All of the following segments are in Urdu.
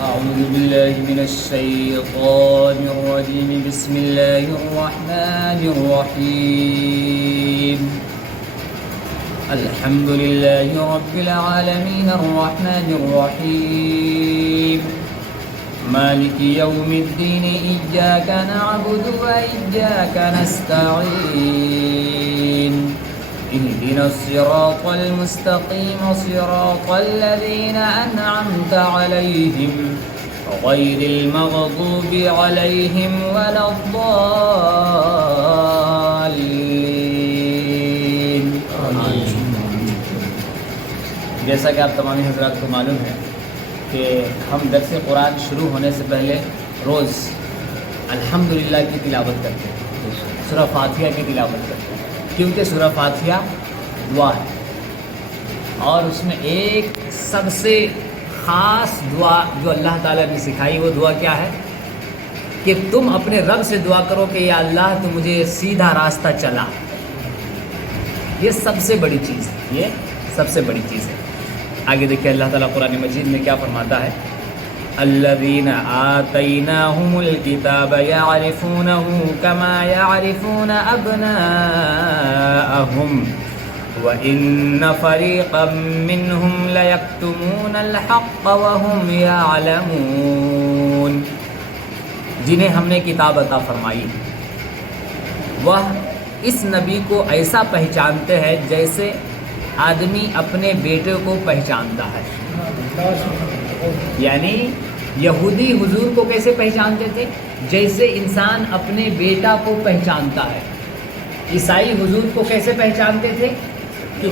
أعوذ بالله من الشيطان الرجيم بسم الله الرحمن الرحيم الحمد لله رب العالمين الرحمن الرحيم مالك يوم الدين إياك نعبد وإياك نستعين اهدنا الصراط المستقيم صراط الذين أنعمت عليهم غير المغضوب عليهم ولا الضالين جیسا کہ آپ تمامی حضرات کو معلوم ہے کہ ہم درس قرآن شروع ہونے سے پہلے روز الحمدللہ کی تلاوت کرتے ہیں، سورہ فاتحہ کی تلاوت کرتے ہیں، کیونکہ سورہ فاتحہ دعا ہے اور اس میں ایک سب سے خاص دعا جو اللہ تعالیٰ نے سکھائی وہ دعا کیا ہے کہ تم اپنے رب سے دعا کرو کہ یا اللہ تو مجھے سیدھا راستہ چلا۔ یہ سب سے بڑی چیز ہے، یہ سب سے بڑی چیز ہے۔ آگے دیکھیں اللہ تعالیٰ قرآن مجید میں کیا فرماتا ہے، الذین آتیناہم الکتاب یعرفونہ کما یعرفون ابناءہم وَإِنَّ فَرِيقًا مِّنْهُمْ لَيَكْتُمُونَ الْحَقَّ وَهُمْ يَعْلَمُونَ، جنہیں ہم نے کتاب عطا فرمائی وہ اس نبی کو ایسا پہچانتے ہیں جیسے آدمی اپنے بیٹے کو پہچانتا ہے۔ یعنی یہودی حضور کو کیسے پہچانتے تھے؟ جیسے انسان اپنے بیٹا کو پہچانتا ہے۔ عیسائی حضور کو کیسے پہچانتے تھے؟ کہ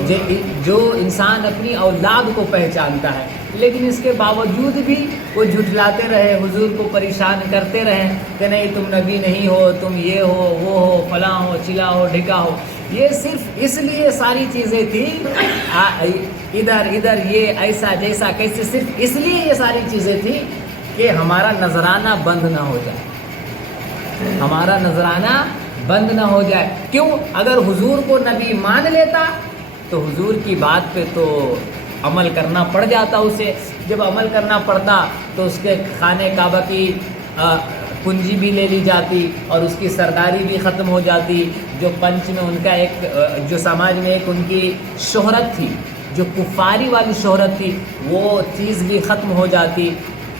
جو انسان اپنی اولاد کو پہچانتا ہے، لیکن اس کے باوجود بھی وہ جھٹلاتے رہے، حضور کو پریشان کرتے رہے کہ نہیں تم نبی نہیں ہو، تم یہ ہو وہ ہو فلاں ہو چلا ہو ڈھکا ہو۔ یہ صرف اس لیے ساری چیزیں تھیں، ادھر ادھر یہ ایسا جیسا کیسے، صرف اس لیے یہ ساری چیزیں تھیں کہ ہمارا نذرانہ بند نہ ہو جائے، ہمارا نذرانہ بند نہ ہو جائے۔ کیوں؟ اگر حضور کو نبی مان لیتا تو حضور کی بات پہ تو عمل کرنا پڑ جاتا اسے، جب عمل کرنا پڑتا تو اس کے خانہ کعبہ کی کنجی بھی لے لی جاتی اور اس کی سرداری بھی ختم ہو جاتی، جو پنچ میں ان کا ایک جو سماج میں ایک ان کی شہرت تھی، جو کفاری والی شہرت تھی، وہ چیز بھی ختم ہو جاتی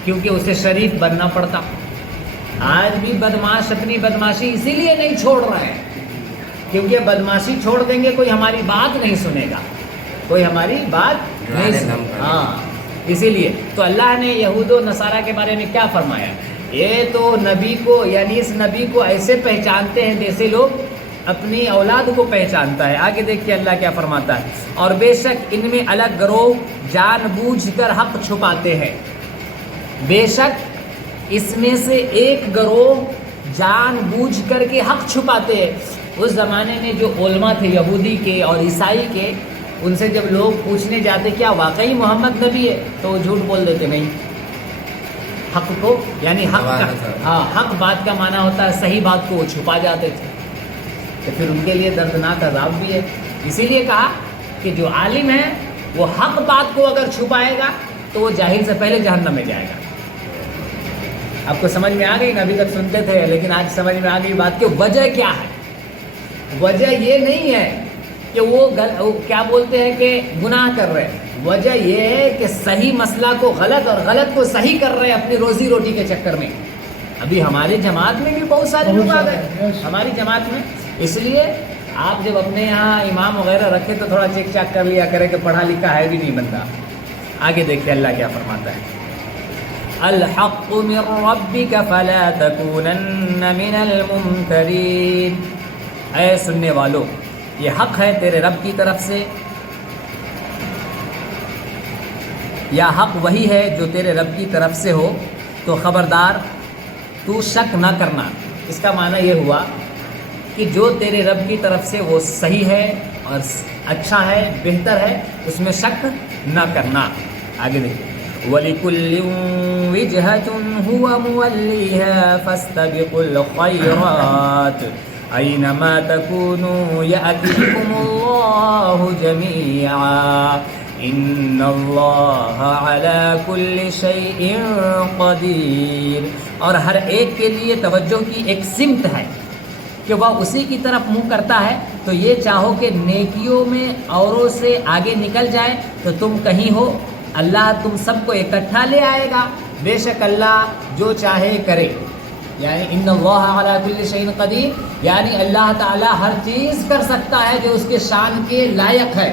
کیونکہ اسے شریف بننا پڑتا۔ آج بھی بدماش اپنی بدماشی اسی لیے نہیں چھوڑ رہے ہیں کیونکہ بدماشی چھوڑ دیں گے کوئی ہماری بات نہیں سنے گا، کوئی ہماری بات نہیں سنے گا۔ ہاں، اسی لیے تو اللہ نے یہود و نصارہ کے بارے میں کیا فرمایا، یہ تو نبی کو یعنی اس نبی کو ایسے پہچانتے ہیں جیسے لوگ اپنی اولاد کو پہچانتا ہے۔ آگے دیکھیے اللہ کیا فرماتا ہے، اور بے شک ان میں الگ گروہ جان بوجھ کر حق چھپاتے ہیں، بے شک اس میں سے ایک گروہ جان بوجھ کر کے حق چھپاتے ہیں۔ اس زمانے میں جو علماء تھے یہودی کے اور عیسائی کے، ان سے جب لوگ پوچھنے جاتے کیا واقعی محمد نبی ہے تو وہ جھوٹ بول دیتے نہیں، حق کو یعنی حق بات کا معنی ہوتا ہے صحیح بات کو وہ چھپا جاتے تھے، تو پھر ان کے لیے دردناک عذاب بھی ہے۔ اسی لیے کہا کہ جو عالم ہے وہ حق بات کو اگر چھپائے گا تو وہ جاہل سے پہلے جہنم میں جائے گا۔ آپ کو سمجھ میں آ گئی نا؟ ابھی تک سنتے تھے لیکن آج سمجھ میں آ گئی بات کہ وجہ کیا ہے۔ وجہ یہ نہیں ہے کہ وہ کیا بولتے ہیں کہ گناہ کر رہے ہیں، وجہ یہ ہے کہ صحیح مسئلہ کو غلط اور غلط کو صحیح کر رہے ہیں اپنی روزی روٹی کے چکر میں۔ ابھی ہماری جماعت میں بھی بہت سارے لوگ آ گئے ہماری جماعت میں، اس لیے آپ جب اپنے یہاں امام وغیرہ رکھے تو تھوڑا چیک چاک کر لیا کرے کہ پڑھا لکھا ہے بھی نہیں بندہ۔ آگے دیکھیے اللہ کیا فرماتا ہے، الحق من ربک فلا تکونن من الممترین، اے سننے والو یہ حق ہے تیرے رب کی طرف سے، یا حق وہی ہے جو تیرے رب کی طرف سے ہو تو خبردار تو شک نہ کرنا۔ اس کا معنی یہ ہوا کہ جو تیرے رب کی طرف سے وہ صحیح ہے اور اچھا ہے بہتر ہے، اس میں شک نہ کرنا۔ آگے دیکھیں، وَلِكُلٍّ وِجْهَةٌ هُوَ مُوَلِّيهَا فَاسْتَبِقُوا الْخَيْرَاتِ أَيْنَمَا تَكُونُوا يَأْتِ بِكُمُ اللَّهُ جَمِيعًا ان اللہ علی کل شیء قدیر، اور ہر ایک کے لیے توجہ کی ایک سمت ہے کہ وہ اسی کی طرف منہ کرتا ہے. تو یہ چاہو کہ نیکیوں میں اوروں سے آگے نکل جائے تو تم کہیں ہو، اللہ تم سب کو اکٹھا لے آئے گا. بے شک اللہ جو چاہے کرے، یعنی ان اللہ علی کل شیء قدیر، یعنی اللہ تعالیٰ ہر چیز کر سکتا ہے جو اس کے شان کے لائق ہے.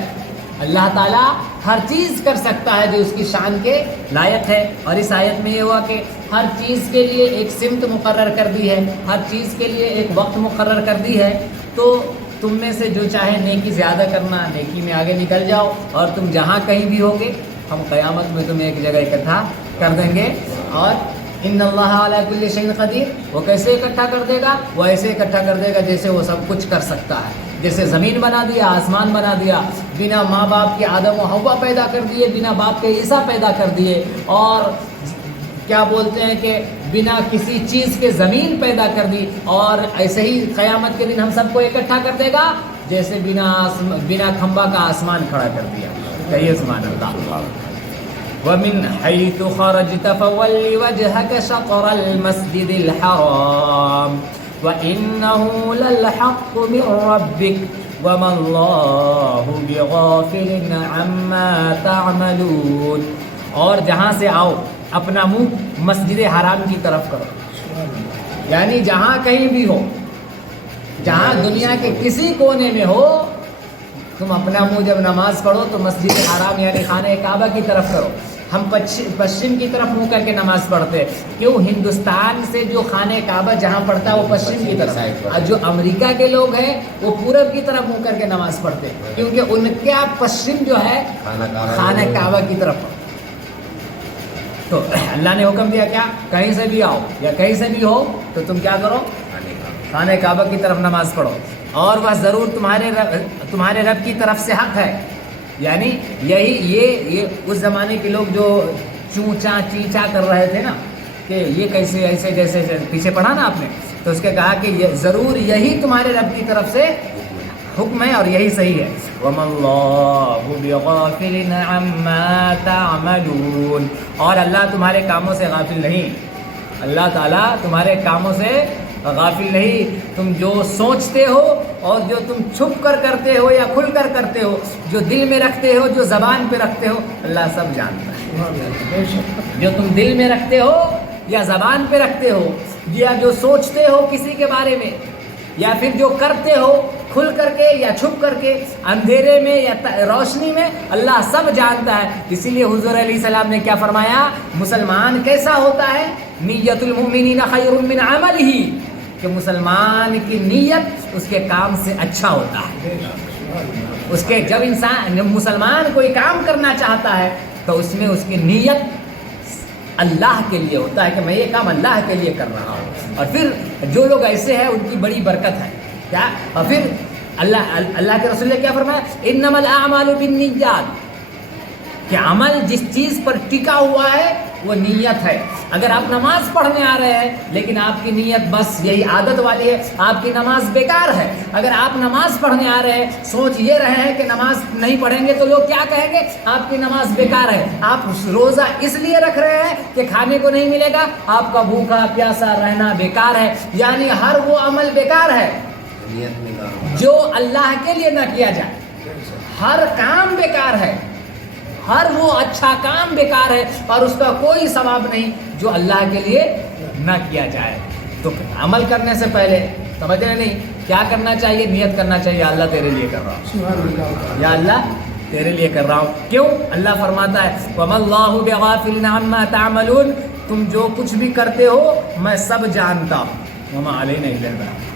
اللہ تعالیٰ ہر چیز کر سکتا ہے جو اس کی شان کے لائق ہے. اور اس آیت میں یہ ہوا کہ ہر چیز کے لیے ایک سمت مقرر کر دی ہے، ہر چیز کے لیے ایک وقت مقرر کر دی ہے. تو تم میں سے جو چاہے نیکی زیادہ کرنا، نیکی میں آگے نکل جاؤ، اور تم جہاں کہیں بھی ہوگے ہم قیامت میں تمہیں ایک جگہ اکٹھا کر دیں گے. اور ان اللہ علی کل شیء قدیر، وہ کیسے اکٹھا کر دے گا؟ وہ ایسے اکٹھا کر دے گا جیسے وہ سب کچھ کر سکتا ہے. جیسے زمین بنا دیا، آسمان بنا دیا، بنا ماں باپ کے آدم و حوا پیدا کر دیے، بنا باپ کے عیسیٰ پیدا کر دیے، اور کیا بولتے ہیں کہ بنا کسی چیز کے زمین پیدا کر دی. اور ایسے ہی قیامت کے دن ہم سب کو اکٹھا کر دے گا جیسے بنا کھمبا کا آسمان کھڑا کر دیا. کہیے سبحان اللہ. وَمِنْ حَيْثُ خَرَجْتَ فَوَلِّ وَجْهَكَ شَطْرَ الْمَسْجِدِ الْحَرَامِ وَإِنَّهُ لَلْحَقُّ مِنْ رَبِّكَ وَمَا اللَّهُ بِغَافِلٍ عَمَّا تَعْمَلُونَ. اور جہاں سے آؤ اپنا منہ مسجد حرام کی طرف کرو، یعنی جہاں کہیں بھی ہو، جہاں دنیا کے کسی کونے میں ہو، تم اپنا منہ جب نماز پڑھو تو مسجد حرام یعنی خانہ کعبہ کی طرف کرو. ہم پشچم کی طرف منہ کر کے نماز پڑھتے، کیوں؟ ہندوستان سے جو خانہ کعبہ جہاں پڑتا ہے وہ پشچم کی طرف ہے، اور جو امریکہ کے لوگ ہیں وہ پورب کی طرف منہ کر کے نماز پڑھتے، کیونکہ ان کا پشچم جو ہے خانہ کعبہ کی طرف. تو اللہ نے حکم دیا کیا؟ کہیں سے بھی آؤ یا کہیں سے بھی ہو تو تم کیا کرو؟ خانہ کعبہ کی طرف نماز پڑھو. اور وہ ضرور تمہارے رب کی طرف سے حق ہے. یعنی یہ اس زمانے کے لوگ جو چونچا چیچا کر رہے تھے نا کہ یہ کیسے ایسے، جیسے پیچھے پڑھا نا آپ نے، تو اس کے کہا کہ ضرور یہی تمہارے رب کی طرف سے حکم ہے اور یہی صحیح ہے. وَمَا اللَّهُ بِغَافِلٍ عَمَّا تَعْمَلُونَ، اور اللہ تمہارے کاموں سے غافل نہیں. اللہ تعالیٰ تمہارے کاموں سے غافل نہیں. تم جو سوچتے ہو اور جو تم چھپ کر کرتے ہو یا کھل کر کرتے ہو، جو دل میں رکھتے ہو، جو زبان پہ رکھتے ہو، اللہ سب جانتا ہے. جو تم دل میں رکھتے ہو یا زبان پہ رکھتے ہو، یا جو سوچتے ہو کسی کے بارے میں، یا پھر جو کرتے ہو کھل کر کے یا چھپ کر کے، اندھیرے میں یا روشنی میں، اللہ سب جانتا ہے. اسی لیے حضور علیہ السلام نے کیا فرمایا؟ مسلمان کیسا ہوتا ہے؟ نیت المؤمنین خیر من عملہ، کہ مسلمان کی نیت اس کے کام سے اچھا ہوتا ہے. اس کے جب مسلمان کوئی کام کرنا چاہتا ہے تو اس میں اس کی نیت اللہ کے لیے ہوتا ہے کہ میں یہ کام اللہ کے لیے کر رہا ہوں. اور پھر جو لوگ ایسے ہیں ان کی بڑی برکت ہے. کیا؟ اور پھر اللہ کے رسول نے کیا فرمایا؟ انما الاعمال بالنیات، کہ عمل جس چیز پر ٹکا ہوا ہے وہ نیت ہے. اگر آپ نماز پڑھنے آ رہے ہیں لیکن آپ کی نیت بس یہی عادت والی ہے، آپ کی نماز بیکار ہے. اگر آپ نماز پڑھنے آ رہے ہیں، سوچ یہ رہے ہیں کہ نماز نہیں پڑھیں گے تو لوگ کیا کہیں گے؟ آپ کی نماز بیکار ہے. آپ روزہ اس لیے رکھ رہے ہیں کہ کھانے کو نہیں ملے گا، آپ کا بھوکا پیاسا رہنا بیکار ہے. یعنی ہر وہ عمل بیکار ہے جو اللہ کے لیے نہ کیا جائے. ہر کام بیکار ہے، ہر وہ اچھا کام بیکار ہے اور اس کا کوئی ثواب نہیں جو اللہ کے لیے نہ کیا جائے. تو عمل کرنے سے پہلے سمجھ رہے نہیں کیا کرنا چاہیے؟ نیت کرنا چاہیے اللہ تیرے لیے کر رہا ہوں، یا اللہ تیرے لیے کر رہا ہوں. کیوں؟ اللہ فرماتا ہے وَمَا اللَّهُ بِغَافِلٍ عَمَّا تَعْمَلُونَ، تم جو کچھ بھی کرتے ہو میں سب جانتا ہوں. وَمَا عَلَيْنَا إِلَّا الْبَلَاغُ.